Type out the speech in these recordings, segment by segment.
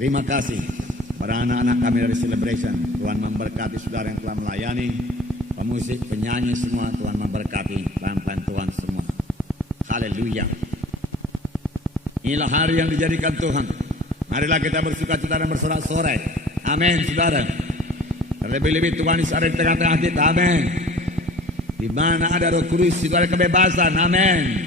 Terima kasih pada anak-anak kami dari Celebration. Tuhan memberkati saudara yang telah melayani, pemusik, penyanyi semua. Tuhan memberkati pelayan Tuhan semua. Haleluya. Inilah hari yang dijadikan Tuhan. Marilah kita bersuka cita dan bersorak-sorai. Amin, saudara. Terlebih-lebih Tuhan Yesus ada di tengah-tengah kita. Amin. Di mana ada Roh Kudus itu ada kebebasan. Amin.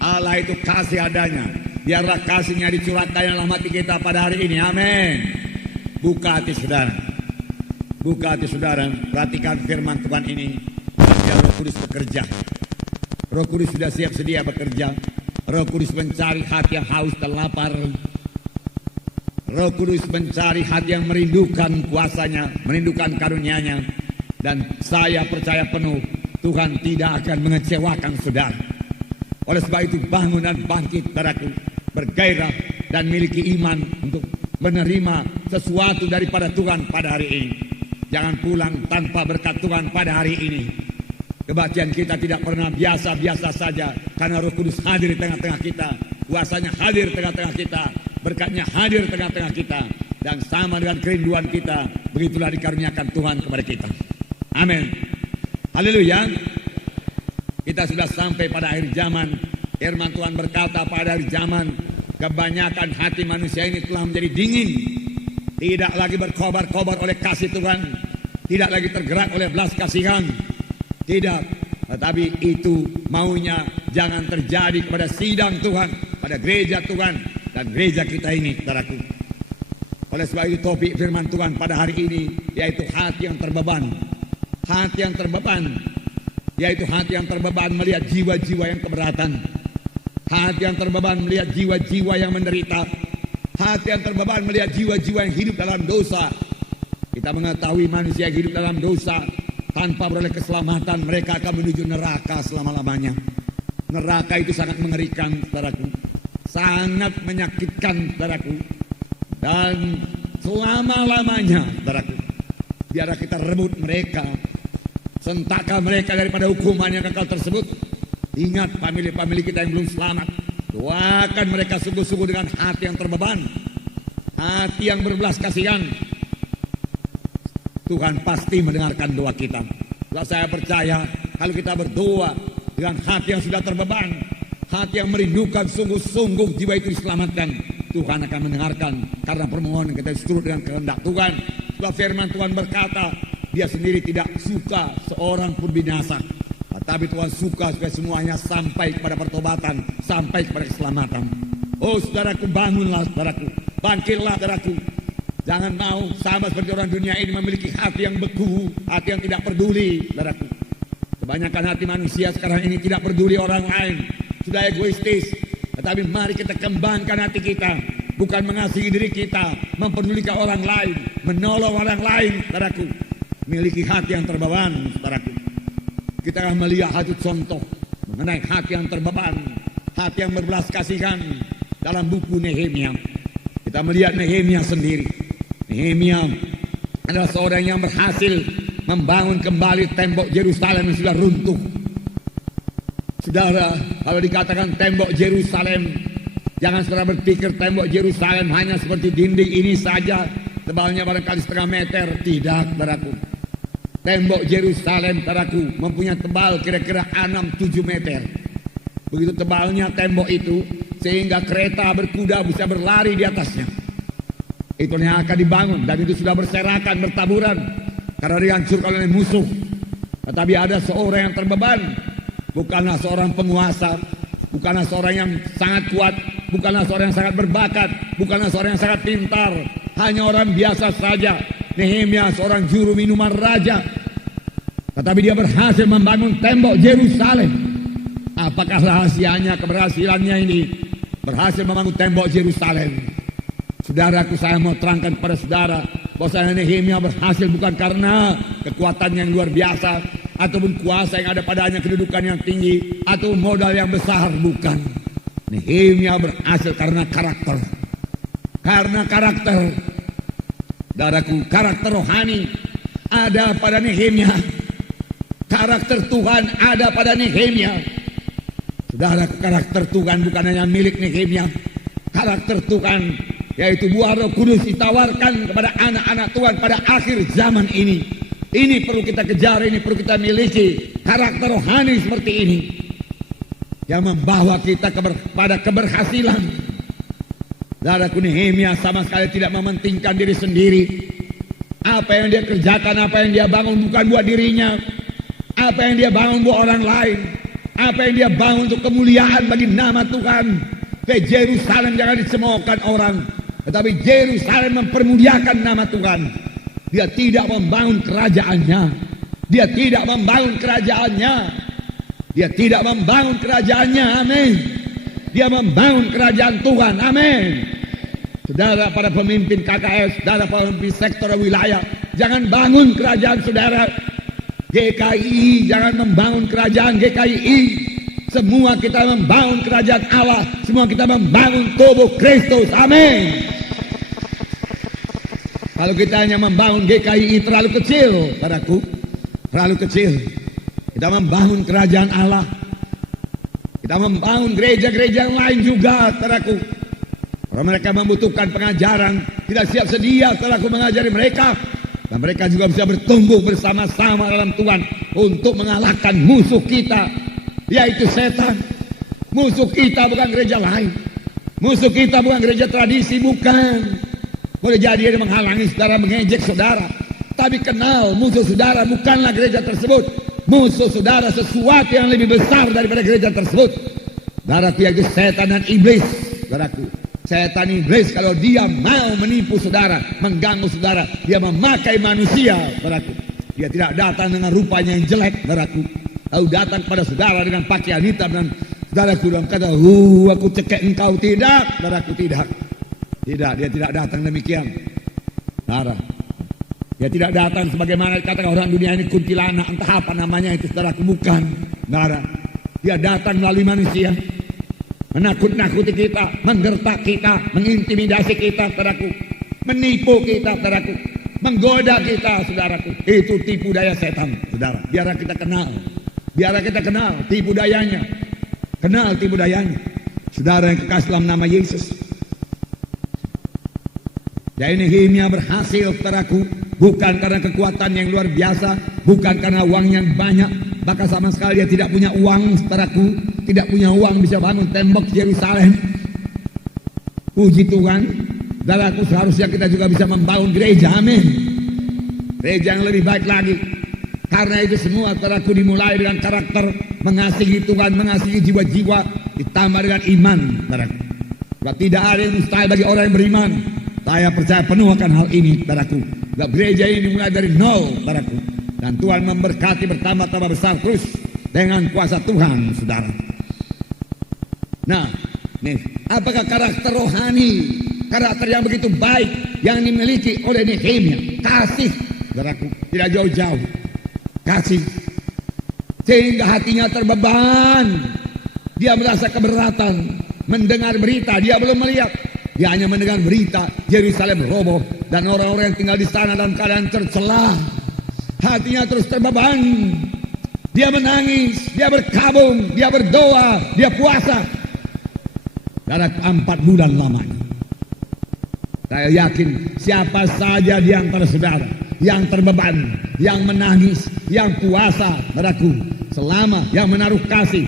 Allah itu kasih adanya. Biarlah kasihnya dicurahkan dalam hati kita pada hari ini. Amin. Buka hati saudara. Buka hati saudara. Perhatikan firman Tuhan ini. Biar Roh Kudus bekerja. Roh Kudus sudah siap sedia bekerja. Roh Kudus mencari hati yang haus dan lapar. Roh Kudus mencari hati yang merindukan kuasanya, merindukan karunia-Nya. Dan saya percaya penuh Tuhan tidak akan mengecewakan saudara. Oleh sebab itu bangun dan bangkit saudaraku, bergairah dan miliki iman untuk menerima sesuatu daripada Tuhan pada hari ini. Jangan pulang tanpa berkat Tuhan pada hari ini. Kebaktian kita tidak pernah biasa-biasa saja, karena Roh Kudus hadir di tengah-tengah kita, kuasanya hadir di tengah-tengah kita, berkatnya hadir di tengah-tengah kita, dan sama dengan kerinduan kita, begitulah dikaruniakan Tuhan kepada kita. Amin. Haleluya. Kita sudah sampai pada akhir zaman. Firman Tuhan berkata pada akhir zaman, kebanyakan hati manusia ini telah menjadi dingin, tidak lagi berkobar-kobar oleh kasih Tuhan, tidak lagi tergerak oleh belas kasihan. Tidak, tetapi itu maunya jangan terjadi kepada sidang Tuhan, pada gereja Tuhan dan gereja kita ini, saudaraku. Oleh sebab itu topik firman Tuhan pada hari ini yaitu hati yang terbeban. Hati yang terbeban, yaitu hati yang terbeban melihat jiwa-jiwa yang keberatan. Hati yang terbeban melihat jiwa-jiwa yang menderita. Hati yang terbeban melihat jiwa-jiwa yang hidup dalam dosa. Kita mengetahui manusia yang hidup dalam dosa tanpa beroleh keselamatan, mereka akan menuju neraka selama-lamanya. Neraka itu sangat mengerikan, saudaraku. Sangat menyakitkan, saudaraku. Dan selama-lamanya, saudaraku, biarlah kita rebut mereka, sentakkan mereka daripada hukuman yang kekal tersebut. Ingat famili-famili kita yang belum selamat, doakan mereka sungguh-sungguh dengan hati yang terbeban, hati yang berbelas kasihan. Tuhan pasti mendengarkan doa kita. Kalau saya percaya, kalau kita berdoa dengan hati yang sudah terbeban, hati yang merindukan sungguh-sungguh jiwa itu diselamatkan, Tuhan akan mendengarkan, karena permohonan kita seturut dengan kehendak Tuhan. Sebab firman Tuhan berkata, Dia sendiri tidak suka seorang pun binasa, tetapi Tuhan suka supaya semuanya sampai kepada pertobatan, sampai kepada keselamatan. Oh saudaraku, bangunlah saudaraku, bangkitlah saudaraku. Jangan mau sama seperti orang dunia ini memiliki hati yang beku, hati yang tidak peduli, saudaraku. Kebanyakan hati manusia sekarang ini tidak peduli orang lain, sudah egoistis. Tetapi mari kita kembangkan hati kita, bukan mengasihi diri kita, mempedulikan orang lain, menolong orang lain, saudaraku. Miliki hati yang terbeban, saudaraku. Kita akan melihat satu contoh mengenai hati yang terbeban, hati yang berbelas kasihan dalam buku Nehemia. Kita melihat Nehemia sendiri. Nehemia adalah seorang yang berhasil membangun kembali tembok Yerusalem yang sudah runtuh. Saudara, kalau dikatakan tembok Yerusalem, jangan saudara berpikir tembok Yerusalem hanya seperti dinding ini saja, tebalnya barangkali setengah meter. Tidak, saudaraku. Tembok Yerusalem, saudaraku, mempunyai tebal kira-kira 6-7 meter. Begitu tebalnya tembok itu, sehingga kereta berkuda bisa berlari di atasnya. Itu yang akan dibangun, dan itu sudah berserakan, bertaburan, karena dihancurkan oleh musuh. Tetapi ada seorang yang terbeban, bukanlah seorang penguasa, bukanlah seorang yang sangat kuat, bukanlah seorang yang sangat berbakat, bukanlah seorang yang sangat pintar, hanya orang biasa saja. Nehemia seorang juru minuman raja, tetapi dia berhasil membangun tembok Yerusalem. Apakah rahasianya keberhasilannya ini? Berhasil membangun tembok Yerusalem. Saudaraku, saya mau terangkan kepada saudara bahwa Nehemia berhasil bukan karena kekuatan yang luar biasa, ataupun kuasa yang ada padanya, kedudukan yang tinggi, atau modal yang besar, bukan. Nehemia berhasil karena karakter. Karena karakter. Saudaraku, karakter rohani ada pada Nehemia. Karakter Tuhan ada pada Nehemia. Saudara, karakter Tuhan bukan hanya milik Nehemia. Karakter Tuhan yaitu buah Roh Kudus ditawarkan kepada anak-anak Tuhan pada akhir zaman ini. Ini perlu kita kejar, ini perlu kita miliki karakter rohani seperti ini yang membawa kita kepada keberhasilan. Saudaraku, Nehemia sama sekali tidak mementingkan diri sendiri. Apa yang dia kerjakan, apa yang dia bangun bukan buat dirinya, apa yang dia bangun buat orang lain, apa yang dia bangun untuk kemuliaan bagi nama Tuhan. Ke Yerusalem jangan dicemoohkan orang, tetapi Yerusalem mempermuliakan nama Tuhan. Dia tidak membangun kerajaannya, dia tidak membangun kerajaannya, dia tidak membangun kerajaannya, amin. Dia membangun kerajaan Tuhan, amin. Saudara para pemimpin KKS, saudara para pemimpin sektor wilayah, jangan bangun kerajaan saudara. GKI jangan membangun kerajaan GKI. Semua kita membangun kerajaan Allah, semua kita membangun tubuh Kristus, amin. Kalau kita hanya membangun GKI terlalu kecil, saudaraku, terlalu kecil. Kita membangun kerajaan Allah, kita membangun gereja-gereja yang lain juga, saudaraku. Kalau mereka membutuhkan pengajaran, kita siap sedia, saudaraku, mengajari mereka. Dan mereka juga bisa bertumbuh bersama-sama dalam Tuhan untuk mengalahkan musuh kita, yaitu setan. Musuh kita bukan gereja lain, musuh kita bukan gereja tradisi, bukan. Boleh jadi dia menghalangi saudara, mengejek saudara, tapi kenal musuh saudara bukanlah gereja tersebut. Musuh saudara sesuatu yang lebih besar daripada gereja tersebut, saudaraku, yaitu setan dan iblis. Saudaraku, setan iblis kalau dia mau menipu saudara, mengganggu saudara, dia memakai manusia, saudaraku. Dia tidak datang dengan rupanya yang jelek, saudaraku. Lalu datang pada saudara dengan pakaian hitam dan saudaraku dalam kata, aku cekek engkau. Tidak, saudaraku, tidak. Tidak, dia tidak datang demikian. Saudara, dia tidak datang sebagaimana dikatakan orang dunia ini kuntilanak, entah apa namanya itu, saudaraku, bukan. Saudara, dia datang melalui manusia, menakut-nakuti kita, menggertak kita, mengintimidasi kita, saudaraku, menipu kita, saudaraku, menggoda kita, saudaraku. Itu tipu daya setan, saudara. Biar kita kenal. Biar kita kenal tipu dayanya. Kenal tipu dayanya. Saudara yang kekasih dalam nama Yesus. Jadi Nehemia berhasil, saudaraku, bukan karena kekuatan yang luar biasa, bukan karena uang yang banyak, bahkan sama sekali dia tidak punya uang, saudaraku, tidak punya uang bisa bangun tembok Yerusalem. Puji Tuhan, saudaraku, seharusnya kita juga bisa membangun gereja, amin. Gereja yang lebih baik lagi. Karena itu semua, saudaraku, dimulai dengan karakter mengasihi Tuhan, mengasihi jiwa-jiwa, ditambah dengan iman, saudaraku. Sebab tidak ada yang mustahil bagi orang yang beriman. Saya percaya penuh akan hal ini, saudaraku. Sebab gereja ini dimulai dari nol, saudaraku. Dan Tuhan memberkati bertambah-tambah besar terus dengan kuasa Tuhan, saudara. Nah, nih, apakah karakter rohani, karakter yang begitu baik yang dimiliki oleh Nehemia? Kasih, saudaraku, tidak jauh-jauh. Kasih, sehingga hatinya terbeban. Dia merasa keberatan mendengar berita, dia belum melihat, dia hanya mendengar berita Yerusalem roboh dan orang-orang yang tinggal di sana dalam keadaan tercela. Hatinya terus terbeban. Dia menangis, dia berkabung, dia berdoa, dia puasa dalam 4 bulan lamanya. Saya yakin siapa saja di antara saudara yang terbeban, yang menangis, yang puasa, saudaraku, selama yang menaruh kasih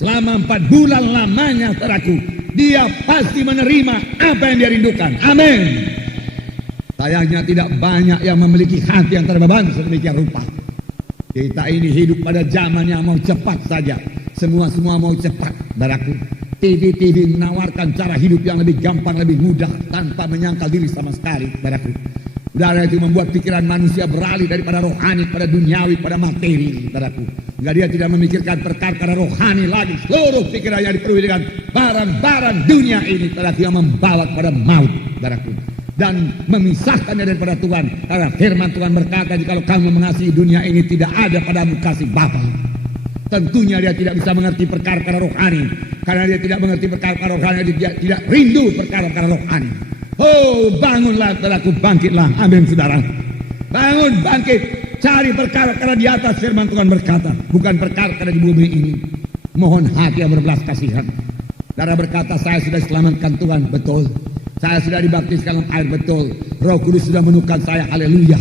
selama 4 bulan lamanya, saudaraku, dia pasti menerima apa yang dia rindukan. Amin. Sayangnya tidak banyak yang memiliki hati yang terbeban sedemikian rupa. Kita ini hidup pada zaman yang mau cepat saja. Semua mau cepat, saudaraku. TV menawarkan cara hidup yang lebih gampang, lebih mudah, tanpa menyangkal diri sama sekali, saudaraku. Saudara, itu membuat pikiran manusia beralih daripada rohani pada duniawi, pada materi, saudaraku. Sehingga dia tidak memikirkan perkara rohani lagi. Seluruh pikirannya dipenuhi dengan barang-barang dunia ini, saudaraku, yang membawa kepada maut, saudaraku, dan memisahkannya daripada Tuhan. Karena firman Tuhan berkata, jikalau kamu mengasihi dunia ini, tidak ada padamu kasih Bapa. Tentunya dia tidak bisa mengerti perkara rohani. Karena dia tidak mengerti perkara rohani, dia tidak rindu perkara rohani. Oh, bangunlah, saudaraku, bangkitlah. Amin, saudara. Bangun, bangkit. Cari perkara di atas. Firman Tuhan berkata, bukan perkara di bumi ini. Mohon hati yang berbelas kasihan. Saudara berkata, saya sudah diselamatkan Tuhan. Betul. Saya sudah dibaptiskan dalam air betul. Roh Kudus sudah menukan saya. Haleluya.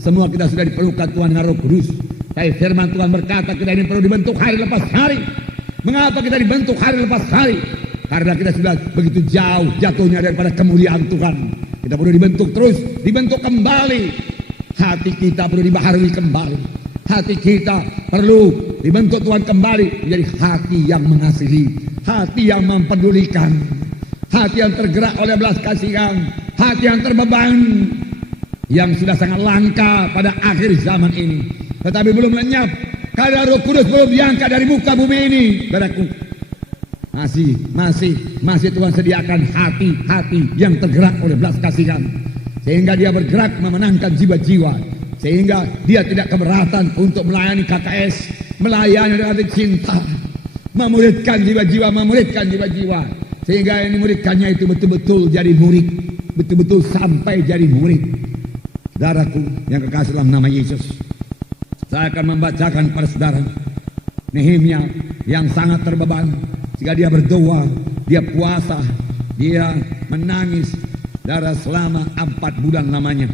Semua kita sudah diperlukan Tuhan dengan Roh Kudus. Tapi firman Tuhan berkata kita ini perlu dibentuk hari lepas hari. Mengapa kita dibentuk hari lepas hari? Karena kita sudah begitu jauh jatuhnya daripada kemuliaan Tuhan. Kita perlu dibentuk terus, dibentuk kembali. Hati kita perlu dibaharui kembali. Hati kita perlu dibentuk Tuhan kembali menjadi hati yang mengasihi, hati yang mempedulikan, hati yang tergerak oleh belas kasihan, hati yang terbeban, yang sudah sangat langka pada akhir zaman ini, tetapi belum lenyap karena Roh Kudus belum diangkat dari muka bumi ini. Saudaraku, masih Tuhan sediakan hati-hati yang tergerak oleh belas kasihan, sehingga dia bergerak memenangkan jiwa-jiwa, sehingga dia tidak keberatan untuk melayani KKS, melayani dengan cinta, memuridkan jiwa-jiwa, sehingga yang dimuridkannya itu betul-betul jadi murid, betul-betul sampai jadi murid. Saudaraku yang kekasih dalam nama Yesus, saya akan membacakan kepada saudara Nehemia yang sangat terbeban, jika dia berdoa, dia puasa, dia menangis darah selama 4 bulan lamanya.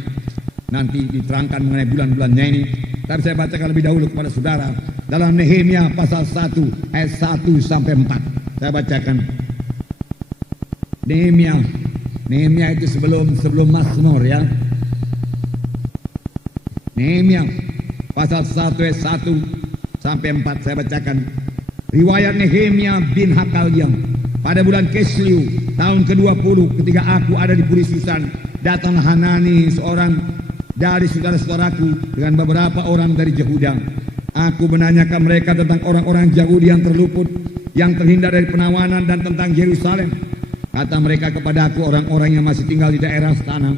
Nanti diterangkan mengenai bulan-bulannya ini, tapi saya bacakan lebih dahulu kepada saudara dalam Nehemia pasal 1 ayat 1 sampai 4. Saya bacakan. Nehemia itu sebelum Mazmur, ya. Nehemia pasal 1 ayat 1 sampai 4 saya bacakan. Riwayat Nehemia bin Hakaliah. Pada bulan Kislew tahun ke-20 ketika aku ada di Puri Susan, datanglah Hanani seorang dari saudara-saudaraku dengan beberapa orang dari Yehuda. Aku menanyakan mereka tentang orang-orang Yahudi yang terluput, yang terhindar dari penawanan, dan tentang Yerusalem. Kata mereka kepadaku, orang-orang yang masih tinggal di daerah sana,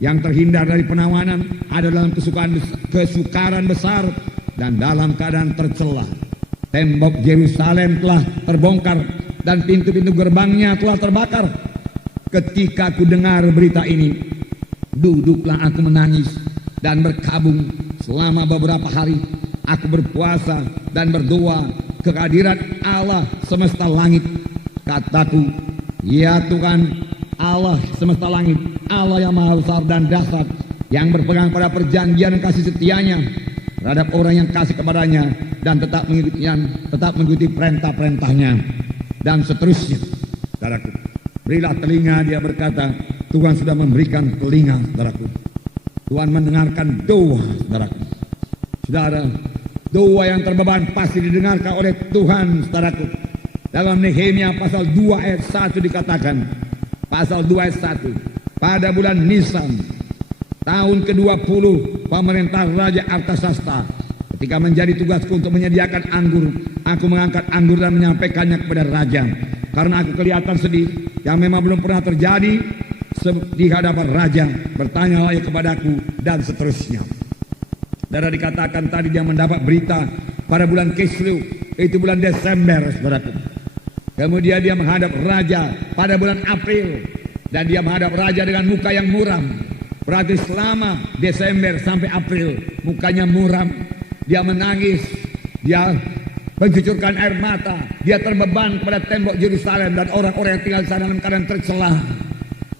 yang terhindar dari penawanan, ada dalam kesukaran besar dan dalam keadaan tercela. Tembok Yerusalem telah terbongkar dan pintu-pintu gerbangnya telah terbakar. Ketika aku dengar berita ini, duduklah aku menangis dan berkabung selama beberapa hari. Aku berpuasa dan berdoa kehadirat Allah semesta langit. Kataku, ya Tuhan Allah semesta langit, Allah yang maha besar dan dahsyat, yang berpegang pada perjanjian dan kasih setianya terhadap orang yang kasih kepadanya dan tetap mengikuti perintah-perintahnya, dan seterusnya. Saudaraku, berilah telinga, dia berkata. Tuhan sudah memberikan telinga, saudaraku. Tuhan mendengarkan doa, saudaraku. Saudara, doa yang terbeban pasti didengarkan oleh Tuhan, saudaraku. Dalam Nehemia pasal 2 ayat 1 dikatakan, pasal 2 ayat 1, pada bulan Nisan tahun ke-20 pemerintah Raja Artasasta, ketika menjadi tugasku untuk menyediakan anggur, aku mengangkat anggur dan menyampaikannya kepada raja, karena aku kelihatan sedih yang memang belum pernah terjadi di hadapan raja. Bertanyalah ia kepadaku, dan seterusnya. Saudara, dikatakan tadi dia mendapat berita pada bulan Kislew, itu bulan Desember, saudaraku. Kemudian dia menghadap raja pada bulan April, dan dia menghadap raja dengan muka yang muram. Berarti selama Desember sampai April mukanya muram, dia menangis, dia mencucurkan air mata, dia terbeban kepada tembok Yerusalem dan orang-orang yang tinggal di sana dalam keadaan tercela.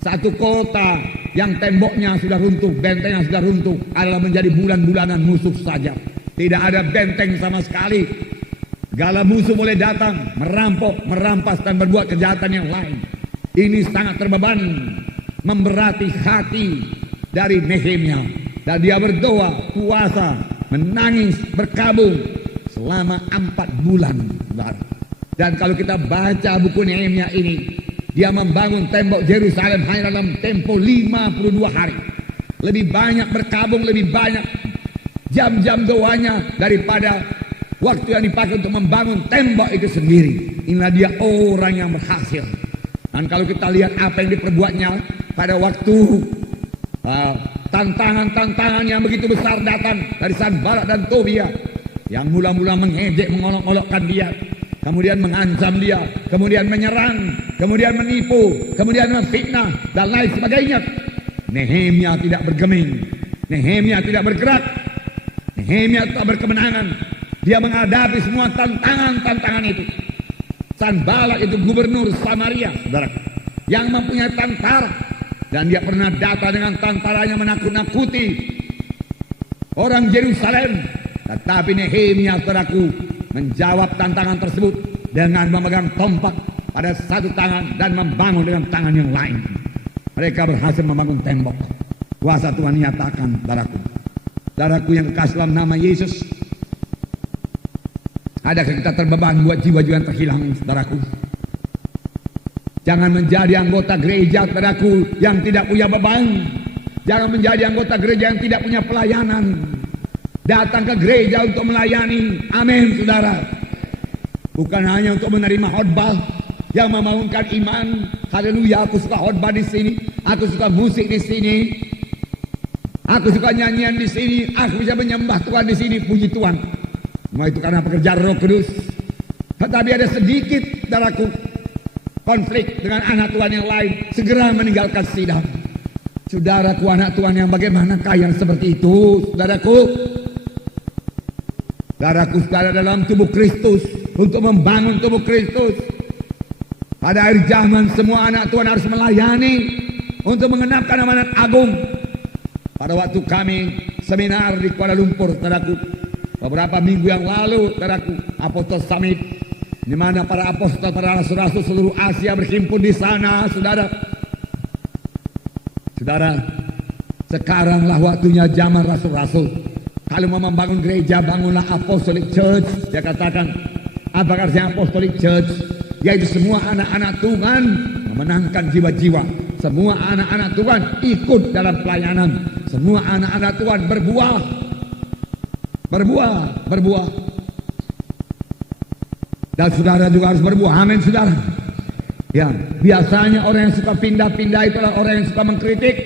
Satu kota yang temboknya sudah runtuh, bentengnya sudah runtuh, adalah menjadi bulan-bulanan musuh saja. Tidak ada benteng sama sekali. Segala musuh boleh datang, merampok, merampas, dan berbuat kejahatan yang lain. Ini sangat terbeban, memberati hati dari Nehemia. Dan dia berdoa, puasa, menangis, berkabung selama 4 bulan. Dan kalau kita baca buku Nehemia ini, dia membangun tembok Yerusalem hanya dalam tempo 52 hari. Lebih banyak berkabung, lebih banyak jam-jam doanya daripada waktu yang dipakai untuk membangun tembok itu sendiri. Inilah dia orang yang berhasil. Dan kalau kita lihat apa yang diperbuatnya pada waktu tantangan-tantangan yang begitu besar datang dari Sanballat dan Tobia, yang mula-mula mengejek, mengolok-olokkan dia, kemudian mengancam dia, kemudian menyerang, kemudian menipu, kemudian memfitnah, dan lain sebagainya. Nehemia tidak bergeming, Nehemia tidak bergerak, Nehemia tetap berkemenangan. Dia menghadapi semua tantangan-tantangan itu. Sanballat itu gubernur Samaria, saudara, yang mempunyai tentara, Dan dia pernah datang dengan tantaranya menakut-nakuti orang Yerusalem. Tetapi Nehemia, saudaraku, menjawab tantangan tersebut dengan memegang tombak pada satu tangan dan membangun dengan tangan yang lain. Mereka berhasil membangun tembok. Kuasa Tuhan nyatakan, saudaraku. Saudaraku yang kekasih dalam nama Yesus, adakah kita terbeban buat jiwa-jiwa yang terhilang, saudaraku? Jangan menjadi anggota gereja, saudaraku, yang tidak punya beban. Jangan menjadi anggota gereja yang tidak punya pelayanan. Datang ke gereja untuk melayani. Amin, saudara. Bukan hanya untuk menerima khotbah yang membangunkan iman. Haleluya, aku suka khotbah di sini. Aku suka musik di sini. Aku suka nyanyian di sini. Aku bisa menyembah Tuhan di sini. Puji Tuhan. Semua itu karena pekerjaan Roh Kudus. Tetapi ada sedikit, saudaraku, konflik dengan anak Tuhan yang lain, segera meninggalkan sidang. Saudaraku, anak Tuhan yang bagaimanakah yang seperti itu, saudaraku? Saudaraku, saudara dalam tubuh Kristus, untuk membangun tubuh Kristus. Pada akhir zaman semua anak Tuhan harus melayani untuk mengenapkan amanat agung. Pada waktu kami seminar di Kuala Lumpur, saudaraku, beberapa minggu yang lalu, saudaraku, Apostol Summit, di mana para apostol, para rasul-rasul seluruh Asia berhimpun di sana, saudara. Saudara, sekaranglah waktunya zaman rasul-rasul. Kalau mau membangun gereja, bangunlah Apostolic Church. Dia katakan, apa artinya Apostolic Church? Yaitu semua anak-anak Tuhan memenangkan jiwa-jiwa. Semua anak-anak Tuhan ikut dalam pelayanan. Semua anak-anak Tuhan berbuah. Berbuah. Dan saudara juga harus berbuah. Amin, saudara. Ya, biasanya orang yang suka pindah-pindah itulah orang yang suka mengkritik,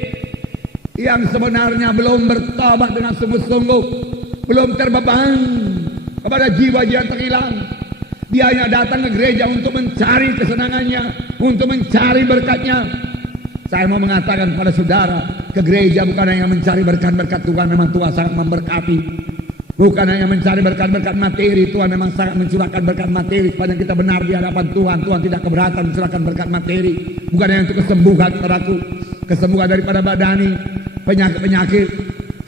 yang sebenarnya belum bertobat dengan sungguh-sungguh, belum terbeban kepada jiwa-jiwa yang terhilang. Dia hanya datang ke gereja untuk mencari kesenangannya, untuk mencari berkatnya. Saya mau mengatakan kepada saudara, ke gereja bukan hanya mencari berkat-berkat Tuhan, memang Tuhan sangat memberkati. Bukan hanya mencari berkat-berkat materi, Tuhan memang sangat mencurahkan berkat materi sepanjang kita benar di hadapan Tuhan. Tuhan tidak keberatan mencurahkan berkat materi. Bukan hanya untuk kesembuhan, saudaraku, kesembuhan daripada badani, penyakit-penyakit.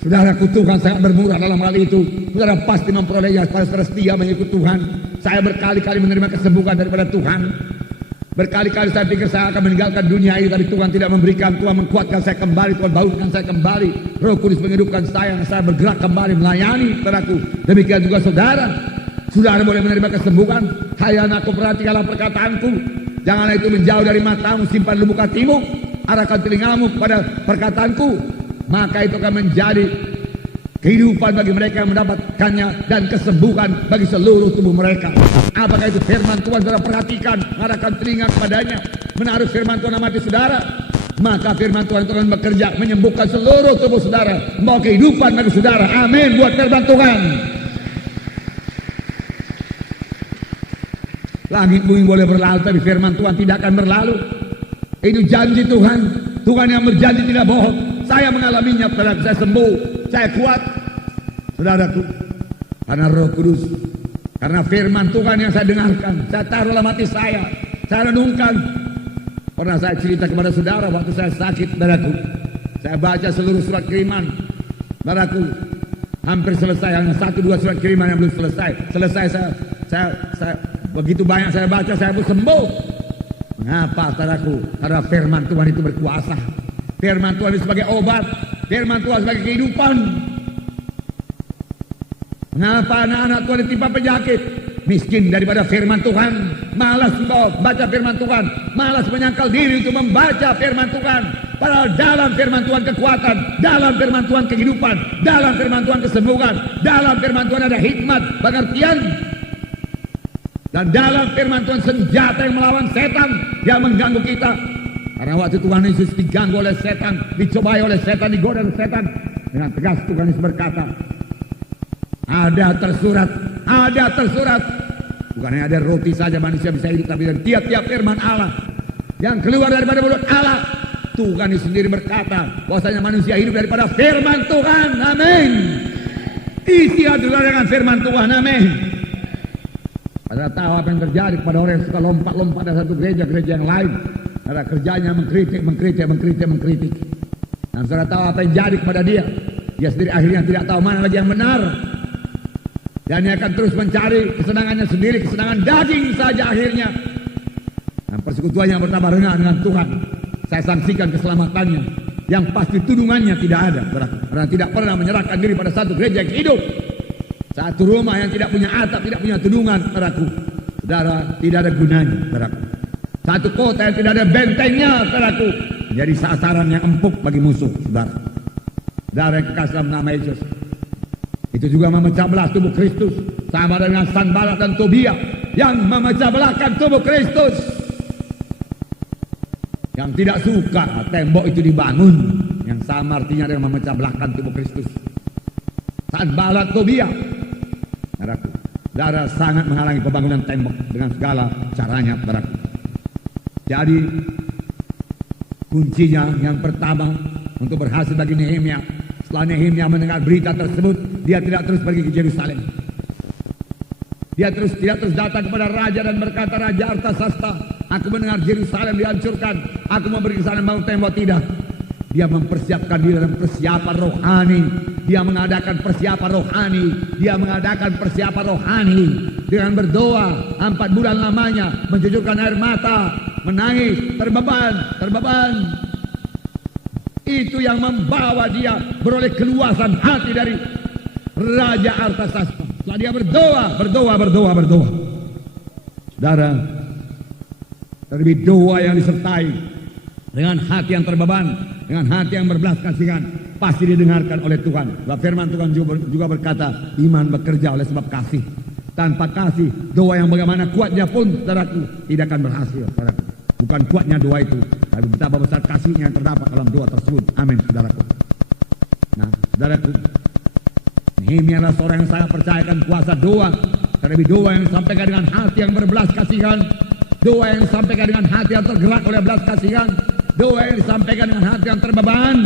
Saudaraku, Tuhan sangat bermurah dalam hal itu. Saudara pasti memperolehnya pada saudara setia mengikut Tuhan. Saya berkali-kali menerima kesembuhan daripada Tuhan. Berkali-kali saya pikir saya akan meninggalkan dunia ini, tapi Tuhan tidak memberikan. Tuhan menguatkan saya kembali, Tuhan bangunkan saya kembali. Roh Kudus menghidupkan saya bergerak kembali melayani, saudaraku. Demikian juga saudara. Saudara boleh menerima kesembuhan. Hai anakku, perhatikanlah perkataanku. Janganlah itu menjauh dari matamu, simpan lubuk hatimu. Arahkan telingamu kepada perkataanku. Maka itu akan menjadi kehidupan bagi mereka yang mendapatkannya dan kesembuhan bagi seluruh tubuh mereka. Apakah itu firman Tuhan? Saudara perhatikan, arahkan telinga kepadanya, menaruh firman Tuhan dalam hati saudara. Maka firman Tuhan itu akan bekerja menyembuhkan seluruh tubuh saudara, membawa kehidupan bagi saudara. Amin buat firman Tuhan. Langit bumi boleh berlalu, tapi firman Tuhan tidak akan berlalu. Itu janji Tuhan. Tuhan yang berjanji tidak bohong. Saya mengalaminya, saudara. Saya sembuh, saya kuat, saudaraku, karena Roh Kudus, karena firman Tuhan yang saya dengarkan, saya taruh dalam hati saya renungkan. Pernah saya cerita kepada saudara waktu saya sakit, saudaraku, saya baca seluruh surat kiriman, saudaraku, hampir selesai, hanya 1-2 surat kiriman yang belum selesai. Saya begitu banyak saya baca, saya pun sembuh. Mengapa, saudaraku? Karena firman Tuhan itu berkuasa. Firman Tuhan itu sebagai obat, firman Tuhan sebagai kehidupan. Mengapa anak-anak Tuhan ditimpa penyakit? Miskin daripada firman Tuhan, malas baca firman Tuhan, malas menyangkal diri untuk membaca firman Tuhan. Padahal dalam firman Tuhan kekuatan, dalam firman Tuhan kehidupan, dalam firman Tuhan kesembuhan, dalam firman Tuhan ada hikmat, pengertian. Dan dalam firman Tuhan senjata yang melawan setan yang mengganggu kita. Karena waktu Tuhan Yesus diganggu oleh setan, dicobai oleh setan, digoda oleh setan, dengan tegas Tuhan Yesus berkata, ada tersurat. Bukan hanya ada roti saja manusia bisa hidup, tapi dari tiap-tiap firman Allah yang keluar daripada mulut Allah. Tuhan Yesus sendiri berkata bahwasanya manusia hidup daripada firman Tuhan. Amin. Isi hatilah dengan firman Tuhan. Amin. Pada tahu apa yang terjadi pada orang yang suka lompat-lompat dari satu gereja yang lain. Karena kerjanya mengkritik. Dan saudara tahu apa yang jadi kepada dia. Dia sendiri akhirnya tidak tahu mana lagi yang benar. Dan dia akan terus mencari kesenangannya sendiri, kesenangan daging saja akhirnya. Dan persekutuannya bertambah rendah dengan Tuhan. Saya saksikan keselamatannya. Yang pasti tudungannya tidak ada. Karena tidak pernah menyerahkan diri pada satu gereja yang hidup. Satu rumah yang tidak punya atap, tidak punya tudungan, saudaraku. Saudara, tidak ada gunanya, saudaraku. Satu kota yang tidak ada bentengnya, saudaraku, menjadi sasaran yang empuk bagi musuh, saudara. Saudara yang kekasih dalam nama Yesus. Itu juga memecah belah tubuh Kristus, sama dengan Sanbalat dan Tobia yang memecah belahkan tubuh Kristus. Yang tidak suka tembok itu dibangun, yang sama artinya dengan memecah belahkan tubuh Kristus. Sanbalat, Tobia, saudaraku, saudara sangat menghalangi pembangunan tembok dengan segala caranya, saudaraku. Jadi kuncinya yang pertama untuk berhasil bagi Nehemia, setelah Nehemia mendengar berita tersebut, dia tidak terus pergi ke Yerusalem. Dia tidak terus datang kepada raja dan berkata, Raja Artasasta, aku mendengar Yerusalem dihancurkan, aku mau pergi ke sana bangun tembok. Tidak. Dia mempersiapkan diri dalam persiapan rohani. Dia mengadakan persiapan rohani. Dia mengadakan persiapan rohani dengan berdoa 4 bulan lamanya, mencucurkan air mata, menangis, terbeban. Itu yang membawa dia beroleh keluasan hati dari Raja Artasasta. Setelah dia berdoa. Saudara, terlebih doa yang disertai dengan hati yang terbeban, dengan hati yang berbelas kasihan, pasti didengarkan oleh Tuhan. Sebab firman Tuhan juga berkata, iman bekerja oleh sebab kasih. Tanpa kasih, doa yang bagaimana kuatnya pun, saudaraku, tidak akan berhasil, saudaraku. Bukan kuatnya doa itu, tapi betapa besar kasihnya yang terdapat dalam doa tersebut. Amin, saudaraku. Nah, saudaraku, Nehemia adalah seorang yang sangat percayakan kuasa doa. Terlebih doa yang disampaikan dengan hati yang berbelas kasihan, doa yang disampaikan dengan hati yang tergerak oleh belas kasihan, doa yang disampaikan dengan hati yang terbeban.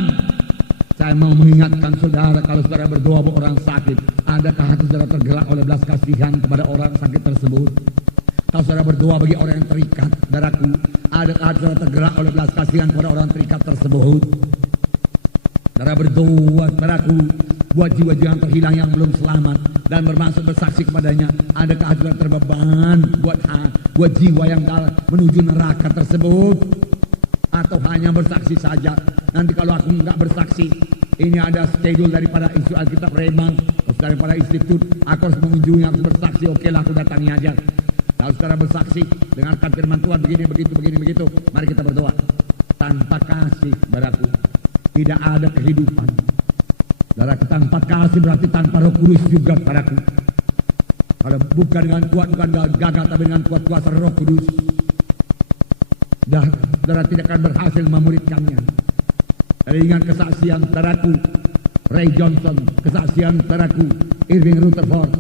Saya mau mengingatkan saudara, kalau saudara berdoa buat orang sakit, adakah hati saudara tergerak oleh belas kasihan kepada orang sakit tersebut? Kalau saudara berdoa bagi orang yang terikat, saudaraku, adakah hati saudara tergerak oleh belas kasihan kepada orang terikat tersebut? Saudara berdoa, saudaraku, buat jiwa-jiwa yang terhilang yang belum selamat dan bermaksud bersaksi kepadanya. Adakah hati saudara terbeban buat jiwa yang menuju neraka tersebut? Atau hanya bersaksi saja? Nanti kalau aku enggak bersaksi, ini ada schedule daripada Institut Alkitab Rembang, daripada institut, aku harus mengunjungi, harus bersaksi. Oke lah, aku datangi aja. Kalau saudara bersaksi, dengarkan firman Tuhan begini, begitu. Mari kita berdoa. Tanpa kasih, saudaraku, tidak ada kehidupan. Saudaraku, tanpa kasih berarti tanpa Roh Kudus juga, saudaraku. Kalau bukan dengan kuat, bukan gagal, tapi dengan kuat kuasa Roh Kudus, saudara tidak akan berhasil memuridkannya. Saya ingat kesaksian saudaraku Ray Johnson, kesaksian saudaraku Irving Rutherford.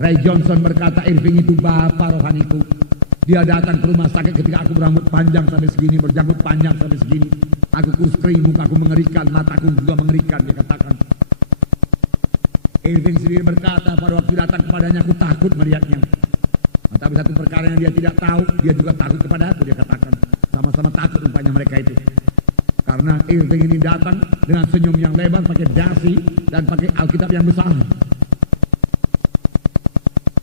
Ray Johnson berkata, Irving itu bapa rohaniku. Dia datang ke rumah sakit ketika aku berambut panjang sampai segini, berjanggut panjang sampai segini. Aku kurus kering, mukaku mengerikan, mataku juga mengerikan, dia katakan. Irving sendiri berkata, pada waktu datang kepadanya aku takut melihatnya. Tapi satu perkara yang dia tidak tahu, dia juga takut kepada aku, dia katakan. Sama-sama takut rupanya mereka itu. Karena Irving ini datang dengan senyum yang lebar, pakai dasi dan pakai Alkitab yang besar.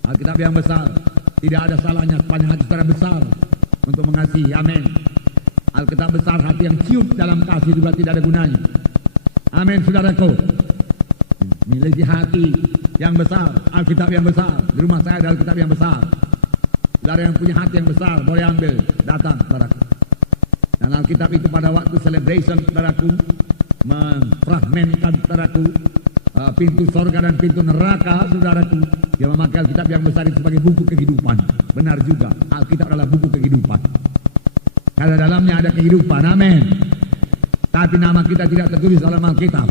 Alkitab yang besar, tidak ada salahnya sepanjang hati saudara besar untuk mengasihi. Amin. Alkitab besar, hati yang ciut dalam kasih juga tidak ada gunanya. Amin, saudaraku. Miliki hati yang besar, Alkitab yang besar. Di rumah saya ada Alkitab yang besar. Saudara yang punya hati yang besar boleh ambil, datang, saudaraku. Dan Alkitab itu pada waktu celebration, saudaraku, memfragmentkan, saudaraku, pintu sorga dan pintu neraka, saudaraku. Dia memakai Alkitab yang besar itu sebagai buku kehidupan. Benar juga, Alkitab adalah buku kehidupan. Karena dalamnya ada kehidupan, amin. Tapi nama kita tidak tertulis dalam Alkitab.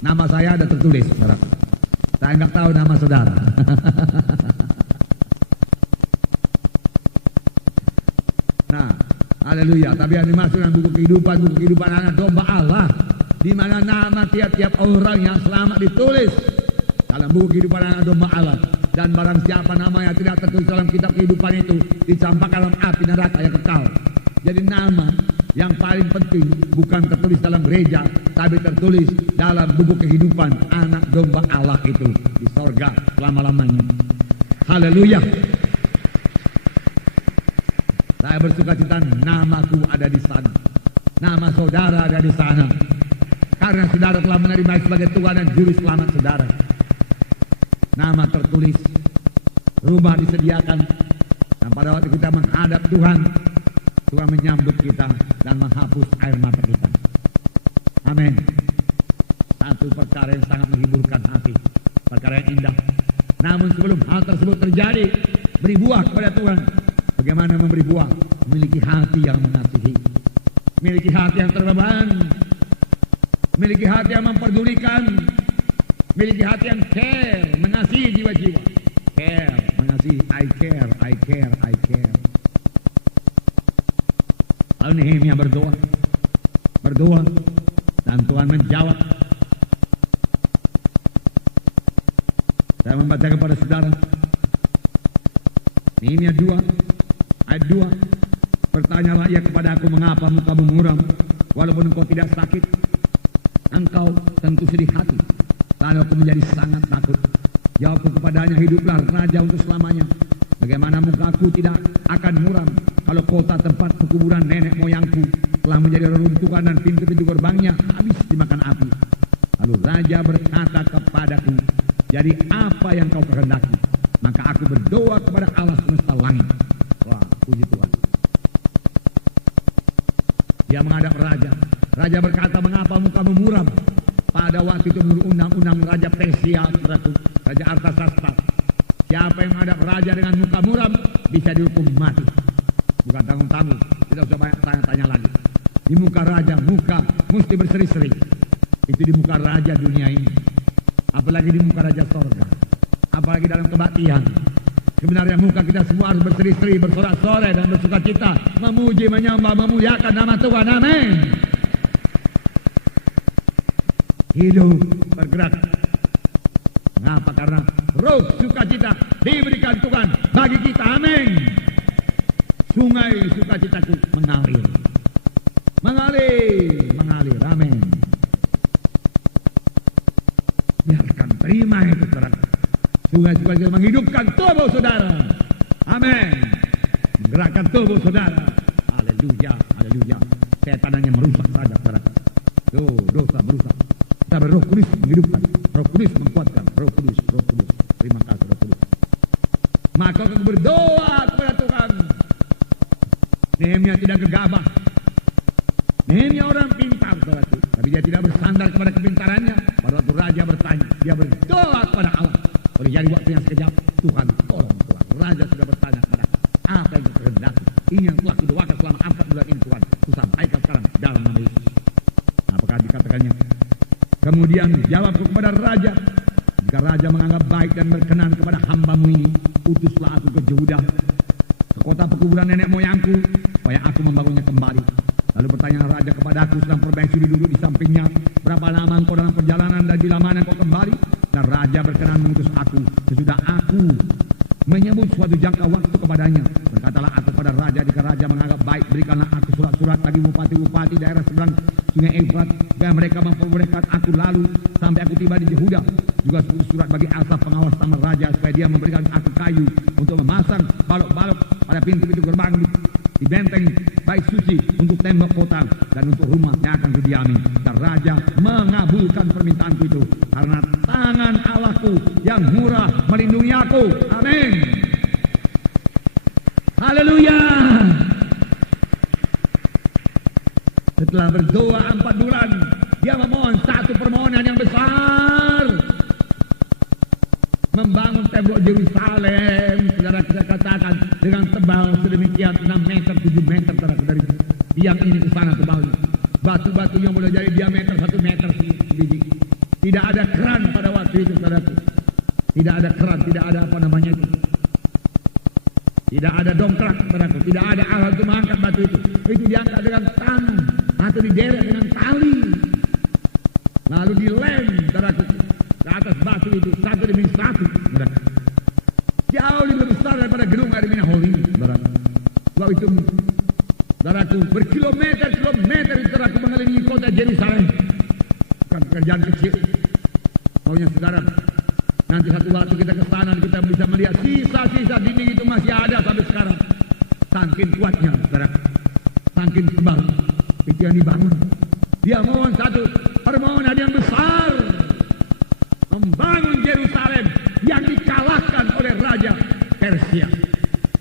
Nama saya ada tertulis, saudaraku. Saya enggak tahu nama saudara. Nah, haleluya. Tapi yang dimaksud dengan buku kehidupan anak domba Allah, di mana nama tiap-tiap orang yang selamat ditulis dalam buku kehidupan anak domba Allah. Dan barang siapa namanya tidak tertulis dalam kitab kehidupan itu, dicampakkan dalam api neraka yang kekal. Jadi nama Yang paling penting bukan tertulis dalam gereja, tapi tertulis dalam buku kehidupan anak domba Allah itu di sorga selama-lamanya. Haleluya. Saya bersukacita namaku ada di sana. Nama saudara ada di sana. Karena saudara telah menerima sebagai Tuhan dan Juru Selamat saudara. Nama tertulis, rumah disediakan, dan pada waktu kita menghadap Tuhan, Tuhan menyambut kita dan menghapus air mata kita. Amin. Satu perkara yang sangat menghiburkan hati, perkara yang indah. Namun sebelum hal tersebut terjadi, beri buah kepada Tuhan. Bagaimana memberi buah? Memiliki hati yang mengasihi, memiliki hati yang terbeban, memiliki hati yang memperdulikan, memiliki hati yang care, mengasihi jiwa-jiwa. Care, mengasihi, I care, I care, I care. Lalu Nehemia berdoa, dan Tuhan menjawab. Saya membaca kepada saudara Nehemia 2 ayat 2. Bertanyalah ia kepada aku, mengapa mukamu muram walaupun engkau tidak sakit? Engkau tentu sedih hati. Lalu aku menjadi sangat takut. Jawabku kepadanya, hiduplah raja untuk selamanya. Bagaimana mukaku tidak akan muram kalau kota tempat pekuburan nenek moyangku telah menjadi reruntuhan dan pintu-pintu gerbangnya habis dimakan api. Lalu raja berkata kepadaku, jadi apa yang kau kehendaki? Maka aku berdoa kepada Allah semesta langit. Wah, puji Tuhan. Dia menghadap raja. Raja berkata, mengapa mukamu muram? Pada waktu itu menurut undang-undang Raja Persia, Raja Artasasta, siapa yang menghadap raja dengan muka muram bisa dihukum mati. Bukan tanggung-tanggung, tidak usah banyak tanya-tanya lagi. Di muka raja, muka mesti berseri-seri. Itu di muka raja dunia ini. Apalagi di muka raja sorga. Apalagi dalam kebaktian. Sebenarnya muka kita semua harus berseri-seri, bersorak-sorai dan bersukacita, memuji, menyembah, memuliakan nama Tuhan. Amin. Hidup bergerak. Mengapa? Karena roh sukacita diberikan Tuhan bagi kita. Amin. Sungai sukacitaku mengalir. Mengalir. Amin. Biarkan terima itu saudara. Sungai sukacita menghidupkan tubuh saudara. Amin. Menggerakkan tubuh saudara. Haleluya. Setan hanya merusak saja saudara. Dosa merusak. Tapi Roh Kudus menghidupkan, Roh Kudus menguatkan, Roh Kudus. Terima kasih Roh Kudus. Maka aku berdoa kepada Tuhan. Nehemia tidak gegabah. Nehemia orang pintar, saudaraku, tapi dia tidak bersandar kepada kepintarannya. Pada waktu raja bertanya, dia berdoa kepada Allah. Boleh jadi waktu yang sekejap, Tuhan tolong Tuhan. Raja sudah bertanya kepada apa yang kehendaki. Ini yang telah kudoakan selama 4 bulan ini Tuhan. Kusampaikan sekarang dalam nama Yesus. Apakah dikatakannya? Kemudian jawabku kepada raja, jika raja menganggap baik dan berkenan kepada hambamu ini, utuslah aku ke Yehuda, ke kota pekuburan nenek moyangku, supaya aku membangunnya kembali. Lalu bertanya raja kepada aku, sedang permaisuri duduk di sampingnya, berapa lama engkau dalam perjalanan dan bila mana engkau kembali? Dan raja berkenan mengutus aku, sesudah aku menyebut suatu jangka waktu kepadanya. Berkatalah aku kepada raja, jika raja menganggap baik, berikanlah aku surat-surat bagi bupati-bupati daerah seberang Sungai Efrat, dan mereka memperbolehkan aku lalu sampai aku tiba di Yehuda. Juga surat bagi Asaf pengawas taman raja, supaya dia memberikan aku kayu untuk memasang balok-balok pada pintu-pintu gerbang di benteng bait suci, untuk tembok kota dan untuk rumah yang akan kudiami. Dan raja mengabulkan permintaanku itu, karena tangan Allahku yang murah melindungi aku. Amin. Haleluya. Setelah berdoa 4 bulan, dia memohon satu permohonan yang besar, membangun tembok Yerusalem. Saudara, kita katakan dengan tebal sedemikian 6 meter, 7 meter dari tiang ini ke sana tebalnya. Batu-batunya boleh jadi diameter 1 meter sebiji. Tidak ada keran pada waktu itu, saudara. Tidak ada keran, tidak ada apa namanya itu. Tidak ada dongkrak, saudara. Tidak ada alat untuk mengangkat batu itu. Itu diangkat dengan tangan atau diderek dengan tali. Lalu dilem, saudara, ke atas batu itu satu demi satu, saudara. Jauh lebih besar daripada gedung Armina Hall ini, saudara. Sebab itu Saudaraku, berkilometer-kilometer saudaraku mengelilingi kota Yerusalem. Bukan pekerjaan kecil. Maunya saudara, nanti satu waktu kita ke sana kita bisa melihat sisa-sisa dinding itu masih ada sampai sekarang. Saking kuatnya, saudara. Saking tebal. Itu yang dibangun. Dia mohon satu permohonan yang besar, membangun Yerusalem yang dikalahkan oleh Raja Persia.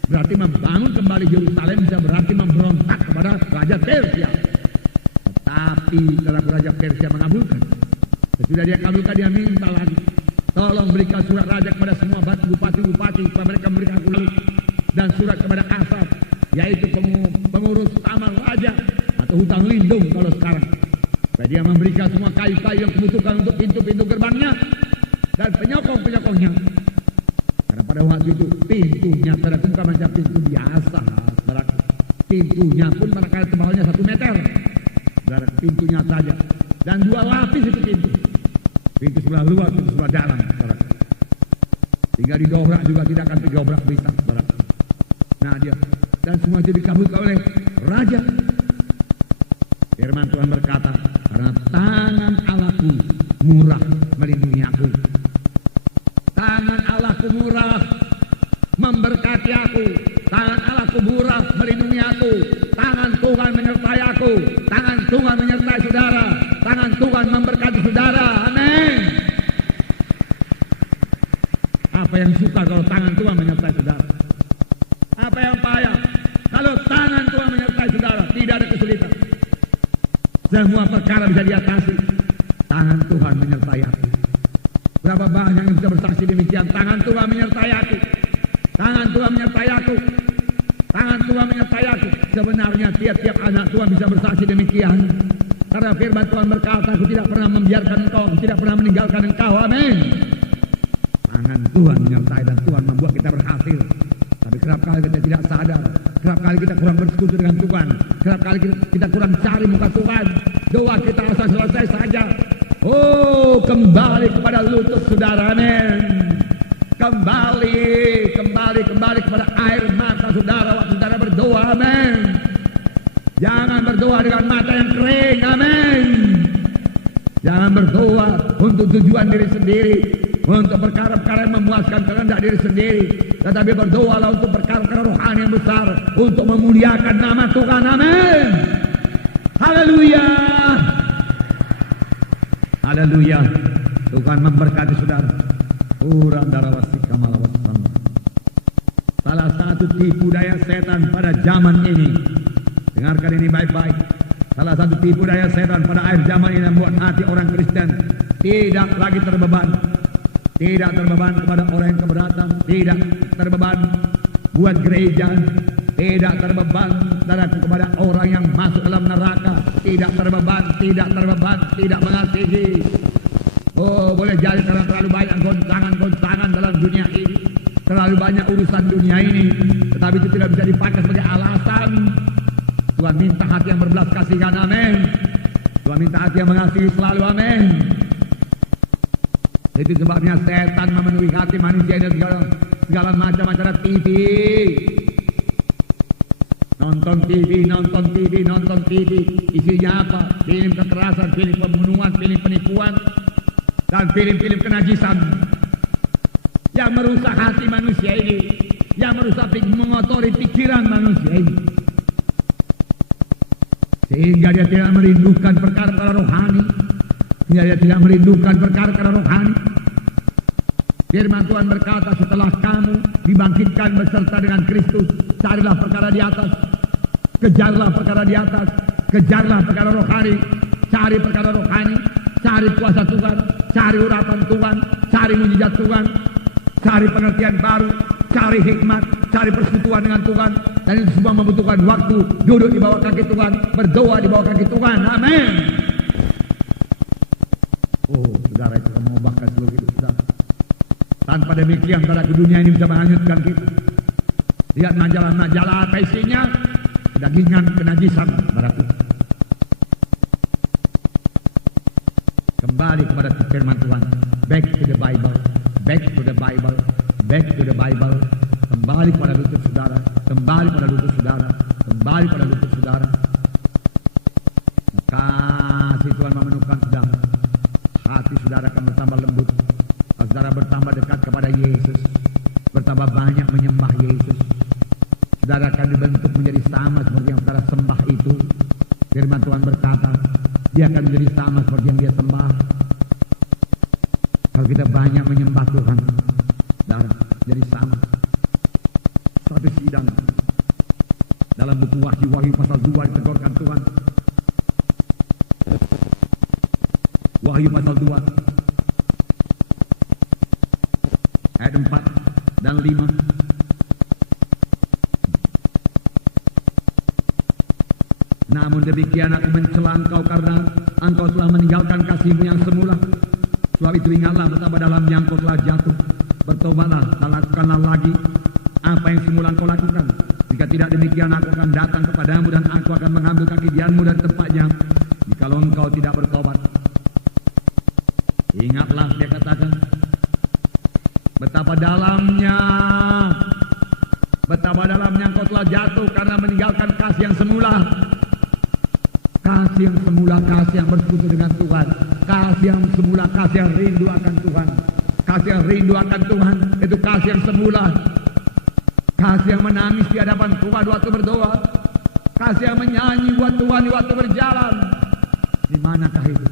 Berarti membangun kembali Yerusalem bisa berarti memberontak kepada Raja Persia. Tapi setelah Raja Persia mengabulkan, sesudah dia kabulkan, dia minta lagi, tolong berikan surat raja kepada semua bupati-bupati supaya mereka memberikan aku lalu, dan surat kepada Kasar, yaitu pengurus taman raja atau hutang lindung kalau sekarang. Supaya dia memberikan semua kayu-kayu yang dibutuhkan untuk pintu-pintu gerbangnya dan penyokong-penyokongnya. Karena pada waktu itu pintunya bukan macam pintu biasa, pintunya pun manakala tebalnya 1 meter, dari pintunya saja, dan 2 lapis itu pintu sebelah luar, pintu sebelah dalam, tinggal didobrak juga tidak akan didobrak bisa. Nah dia, dan semua itu dikabulkan oleh raja. Firman Tuhan berkata, karena tangan Allahku murah melindungi aku. Tangan Allahku murah memberkati aku. Tangan Allahku murah melindungi aku. Tangan Tuhan menyertai aku. Tangan Tuhan menyertai saudara. Tangan Tuhan memberkati saudara. Amin. Apa yang suka kalau tangan Tuhan menyertai saudara? Apa yang payah? Kalau tangan Tuhan menyertai saudara, tidak ada kesulitan. Semua perkara bisa diatasi. Tangan Tuhan menyertai aku. Berapa banyak yang bisa bersaksi demikian? Tangan Tuhan menyertai aku. Tangan Tuhan menyertai aku. Tangan Tuhan menyertai aku. Sebenarnya tiap-tiap anak Tuhan bisa bersaksi demikian. Karena firman Tuhan berkata, aku tidak pernah membiarkan engkau, aku tidak pernah meninggalkan engkau. Amin. Tangan Tuhan menyertai dan Tuhan membuat kita berhasil. Tapi kerap kali kita tidak sadar, kerap kali kita kurang bersekutu dengan Tuhan, kerap kali kita kurang cari muka Tuhan. Doa kita asal selesai saja. Oh, kembali kepada lutut saudara, amin. Kembali kepada air mata saudara waktu saudara berdoa, amin. Jangan berdoa dengan mata yang kering, amin. Jangan berdoa untuk tujuan diri sendiri, untuk perkara-perkara yang memuaskan kehendak diri sendiri, tetapi berdoalah untuk perkara-perkara rohani yang besar, untuk memuliakan nama Tuhan, amin. Haleluya. Haleluya. Tuhan memberkati saudara. Salah satu tipu daya setan pada zaman ini, dengarkan ini baik-baik. Salah satu tipu daya setan pada akhir zaman ini membuat hati orang Kristen tidak lagi terbeban. Tidak terbeban kepada orang yang keberatan, tidak terbeban buat gereja, tidak terbeban kepada orang yang masuk dalam neraka, tidak terbeban, tidak mengasihi. Oh, boleh jadi karena terlalu banyak goncangan dalam dunia ini, terlalu banyak urusan dunia ini, tetapi itu tidak bisa dipakai sebagai alasan. Tuhan minta hati yang berbelas kasihan, amin. Tuhan minta hati yang mengasihi selalu, amin. Itu sebabnya setan memenuhi hati manusia dengan segala macam acara TV. Nonton TV. Isinya apa? Film kekerasan, film pembunuhan, film penipuan, dan film-film kenajisan yang merusak hati manusia ini, yang merusak, mengotori pikiran manusia ini, sehingga dia tidak merindukan perkara-perkara rohani. Dia tidak merindukan perkara-perkara rohani. Firman Tuhan berkata, setelah kamu dibangkitkan beserta dengan Kristus, carilah perkara di atas, kejarlah perkara di atas, kejarlah perkara rohani, cari perkara rohani, cari kuasa Tuhan, cari urapan Tuhan, cari mujizat Tuhan, cari pengertian baru, cari hikmat, cari persekutuan dengan Tuhan. Dan itu semua membutuhkan waktu. Duduk di bawah kaki Tuhan, berdoa di bawah kaki Tuhan, amin. Oh, saudara, itu mengubahkan seluruh hidup saudara. Tanpa demikian, saudara, dunia ini bisa menghanyutkan kita. Lihat majalah-majalah apa isinya? Dagingan kenajisan, saudaraku. Kembali kepada firman Tuhan. Back to the Bible. Back to the Bible. Back to the Bible. Kembali kepada lutut saudara. Kembali kepada lutut saudara. kembali pada lutut saudara. Kasih Tuhan memenuhkan saudara. Hati saudara akan bertambah lembut. Saudara bertambah dekat kepada Yesus, bertambah banyak menyembah Yesus. Saudara akan dibentuk menjadi sama seperti yang saudara sembah itu. Firman Tuhan berkata, dia akan menjadi sama seperti yang dia sembah. Kalau kita banyak menyembah Tuhan, saudara jadi sama. Satu sidang dalam buku Wahyu pasal 2 ditegur Tuhan. Wahyu pasal 2 ayat 4 dan 5. Namun demikian aku mencela engkau karena engkau telah meninggalkan kasihmu yang semula. Sebab itu ingatlah betapa dalamnya engkau telah jatuh. Bertobatlah dan lakukanlah lagi apa yang semula engkau lakukan. Jika tidak demikian aku akan datang kepadamu dan aku akan mengambil kaki dianmu dari tempatnya. Jikalau engkau tidak bertobat. Ingatlah, dia katakan, betapa dalamnya engkau telah jatuh karena meninggalkan kasih yang semula. Kasih yang semula, kasih yang bersekutu dengan Tuhan. Kasih yang semula, kasih yang rindu akan Tuhan. Kasih yang rindu akan Tuhan, itu kasih yang semula. Kasih yang menangis di hadapan Tuhan waktu berdoa. Kasih yang menyanyi buat Tuhan di waktu berjalan. Di manakah itu?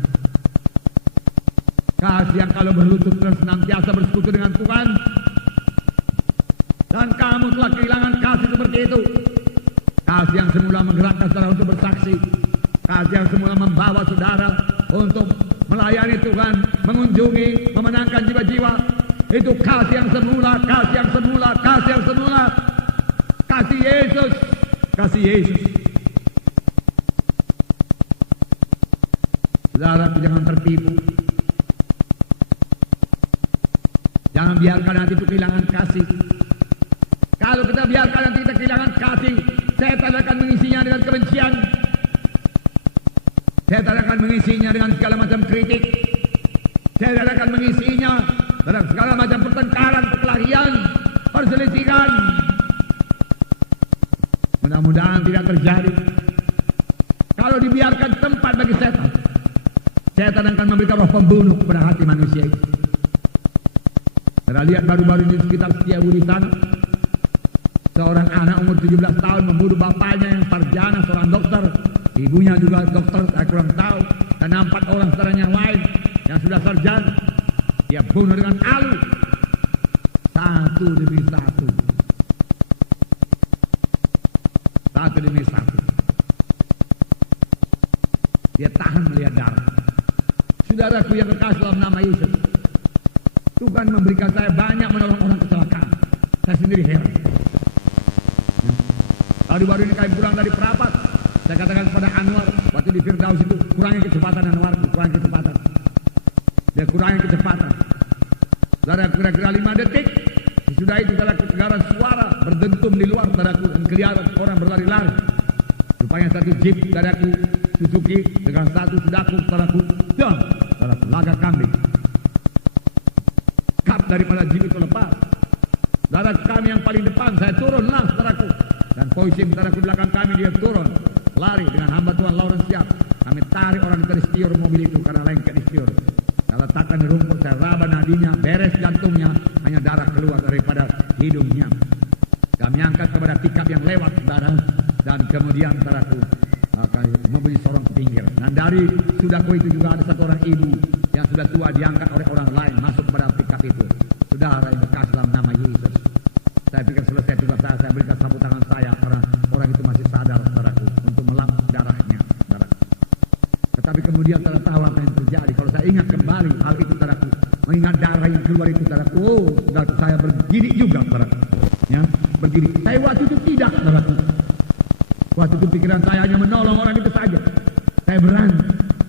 Kasih yang kalau berlutut dan senantiasa bersekutu dengan Tuhan. Dan kamu telah kehilangan kasih seperti itu. Kasih yang semula menggerakkan saudara untuk bersaksi. Kasih yang semula membawa saudara untuk melayani Tuhan, mengunjungi, memenangkan jiwa-jiwa. Itu kasih yang semula, kasih yang semula, kasih yang semula. Kasih Yesus, kasih Yesus. Saudara, jangan tertipu. Jangan biarkan hati itu kehilangan kasih. Kalau kita biarkan hati kita kehilangan kasih, setan akan mengisinya dengan kebencian. Setan akan mengisinya dengan segala macam kritik. Setan akan mengisinya dengan segala macam pertengkaran, perkelahian, perselisihan. Mudah-mudahan tidak terjadi. Kalau dibiarkan tempat bagi setan, setan akan memberikan roh pembunuh kepada hati manusia itu. Kita lihat baru-baru ini sekitar Setiabudi sana, seorang anak umur 17 tahun membunuh bapaknya yang sarjana, seorang dokter. Ibunya juga dokter, saya kurang tahu. Dan 4 orang saudaranya yang lain yang sudah sarjana, dia bunuh dengan alu, satu demi satu, satu demi satu. Dia tahan melihat darah. Saudaraku yang kekasih dalam nama Yesus, Tuhan memberikan saya banyak menolong orang kecelakaan. Saya sendiri heran. Tadi baru ini kami pulang dari Perapat, saya katakan kepada Anwar waktu di Firdaus itu, kurangi kecepatan Anwar, kurangi kecepatan. Dia kurangi kecepatan. Saudara, kira-kira 5 detik, sesudah itu saudara kedengaran suara berdentum di luar, saudaraku, dan kelihatan orang berlari-lari. Rupanya satu jeep, saudaraku, Suzuki dengan satu sudaku, saudaraku, dan saudaraku, laga kambing. Kap daripada jeep itu lepas. Saudara kami yang paling depan, saya turunlah, saudaraku. Dan Poisim, saudaraku, di belakang kami, dia turun. Lari dengan hamba Tuhan Lawrence siap. Kami tarik orang di teristior mobil itu karena lengket istior. Saya letakkan di rumput, saya raba nadinya, beres jantungnya, hanya darah keluar daripada hidungnya. Kami angkat kepada pickup yang lewat, saudara, dan kemudian saudaraku membeli sorong pinggir. Dan dari sudaku itu juga ada satu orang ibu yang sudah tua diangkat oleh orang lain masuk kepada pickup itu. Saudara yang bekas dalam nama Yesus. Saya pikir selesai tugas saya berikan sapu tangan saya karena orang itu masih sadar, saudaraku, untuk melap darahnya, saudaraku. Tetapi kemudian saya tahu apa yang terjadi. Kalau saya ingat kembali hal itu, saudaraku, mengingat darah yang keluar itu, saudaraku, oh, saudaraku, saya bergidik juga, saudaraku, ya, bergidik. Saya waktu itu tidak, saudaraku. Waktu itu pikiran saya hanya menolong orang itu saja. Saya berani.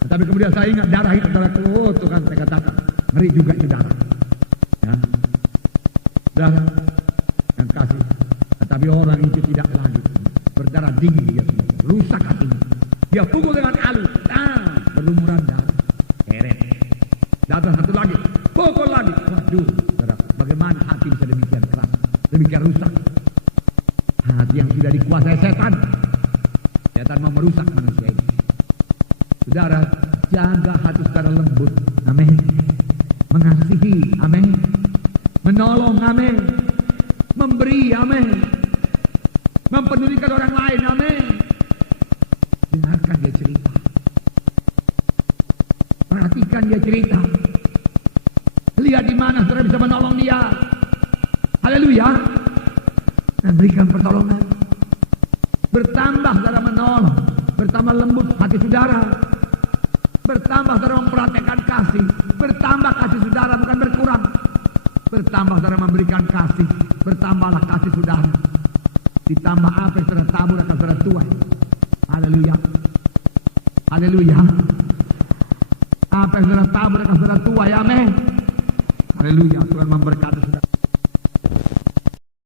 Tetapi kemudian saya ingat darah itu, saudaraku, oh, itu kan saya katakan, ngeri juga itu darah, ya, darah. Yang kasih, tetapi orang itu tidak lagi berdarah dingin, dia rusak hatinya. Dia pukul dengan alu, berlumuran darah, heret. Datang satu lagi, pukul lagi. Waduh, saudara, bagaimana hati bisa demikian keras, demikian rusak? Hati yang sudah dikuasai setan, Setan mau merusak manusia ini. Saudara, jaga hati saudara lembut. Amin. Mengasihi. Amin. Menolong. Amin. Memberi. Amin. Mempedulikan orang lain. Amin. Dengarkan dia cerita. Perhatikan dia cerita. Lihat di mana saudara bisa menolong dia. Haleluya. Dan berikan pertolongan. Bertambah saudara menolong. Bertambah lembut hati saudara. Bertambah saudara memperhatikan kasih. Bertambah kasih saudara, bukan berkurang. Bertambah saudara memberikan kasih. Bertambahlah kasih saudara. Ditambah apa yang saudara tabur akan saudara tuai. Haleluya. Haleluya. Apa yang saudara tabur akan saudara tuai. Amin. Haleluya. Tuhan memberkati saudara.